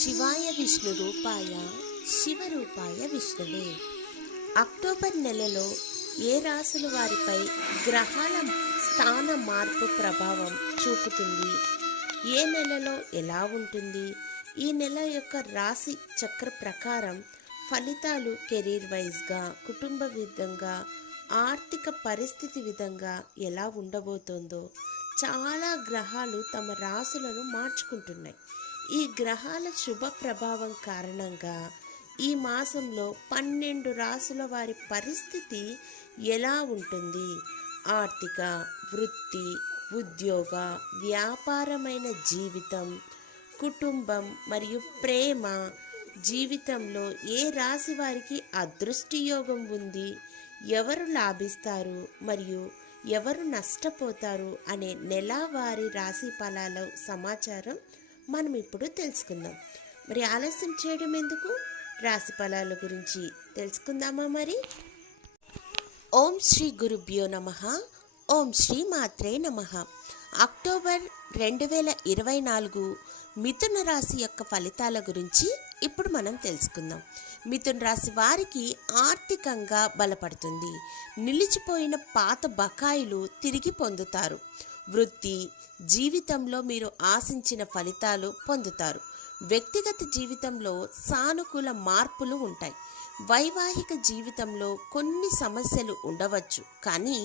శివాయ విష్ణు రూపాయ శివరూపాయ విష్ణువే. అక్టోబర్ నెలలో ఏ రాశుల వారిపై గ్రహాల స్థాన మార్పు ప్రభావం చూపుతుంది, ఏ నెలలో ఎలా ఉంటుంది, ఈ నెల యొక్క రాశి చక్ర ప్రకారం ఫలితాలు కెరీర్ వైజ్గా, కుటుంబ విధంగా, ఆర్థిక పరిస్థితి విధంగా ఎలా ఉండబోతోందో చాలా గ్రహాలు తమ రాశులను మార్చుకుంటున్నాయి. ఈ గ్రహాల శుభ ప్రభావం కారణంగా ఈ మాసంలో 12 రాశుల వారి పరిస్థితి ఎలా ఉంటుంది, ఆర్థిక, వృత్తి, ఉద్యోగ, వ్యాపారమైన జీవితం, కుటుంబం మరియు ప్రేమ జీవితంలో ఏ రాశి వారికి అదృష్టి యోగం ఉంది, ఎవరు లాభిస్తారు మరియు ఎవరు నష్టపోతారు అనే నెలవారీ రాశి ఫలాల సమాచారం మనం ఇప్పుడు తెలుసుకుందాం. మరి ఆలస్యం చేయడం ఎందుకు, రాశి ఫలాల గురించి తెలుసుకుందామా మరి. ఓం శ్రీ గురుభ్యో నమః. ఓం శ్రీ మాత్రే నమః. అక్టోబర్ 2024 మిథున రాశి యొక్క ఫలితాల గురించి ఇప్పుడు మనం తెలుసుకుందాం. మిథున రాశి వారికి ఆర్థికంగా బలపడుతుంది. నిలిచిపోయిన పాత బకాయిలు తిరిగి పొందుతారు. వృత్తి జీవితంలో మీరు ఆశించిన ఫలితాలు పొందుతారు. వ్యక్తిగత జీవితంలో సానుకూల మార్పులు ఉంటాయి. వైవాహిక జీవితంలో కొన్ని సమస్యలు ఉండవచ్చు, కానీ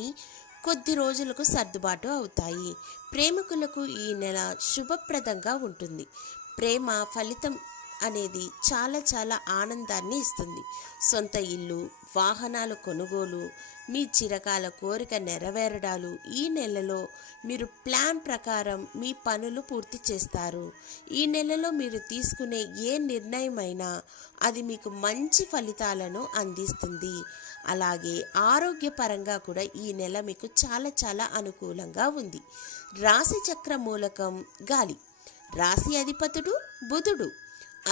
కొద్ది రోజులకు సర్దుబాటు అవుతాయి. ప్రేమికులకు ఈ నెల శుభప్రదంగా ఉంటుంది. ప్రేమ ఫలితం అనేది చాలా ఆనందాన్ని ఇస్తుంది. సొంత ఇల్లు, వాహనాల కొనుగోలు, మీ చిరకాల కోరిక నెరవేరడాలు ఈ నెలలో మీరు ప్లాన్ ప్రకారం మీ పనులు పూర్తి చేస్తారు. ఈ నెలలో మీరు తీసుకునే ఏ నిర్ణయమైనా అది మీకు మంచి ఫలితాలను అందిస్తుంది. అలాగే ఆరోగ్యపరంగా కూడా ఈ నెల మీకు చాలా అనుకూలంగా ఉంది. రాశి చక్ర మూలకం గాలి. రాశి అధిపతుడు బుధుడు.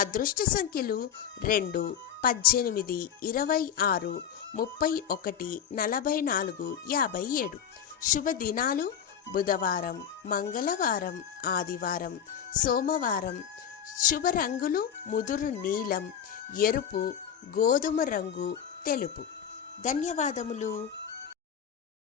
అదృష్ట సంఖ్యలు 2, 18, 26, 31, 44, 57. శుభ దినాలు బుధవారం, మంగళవారం, ఆదివారం, సోమవారం. శుభ రంగులు ముదురు నీలం, ఎరుపు, గోధుమ రంగు, తెలుపు. ధన్యవాదములు.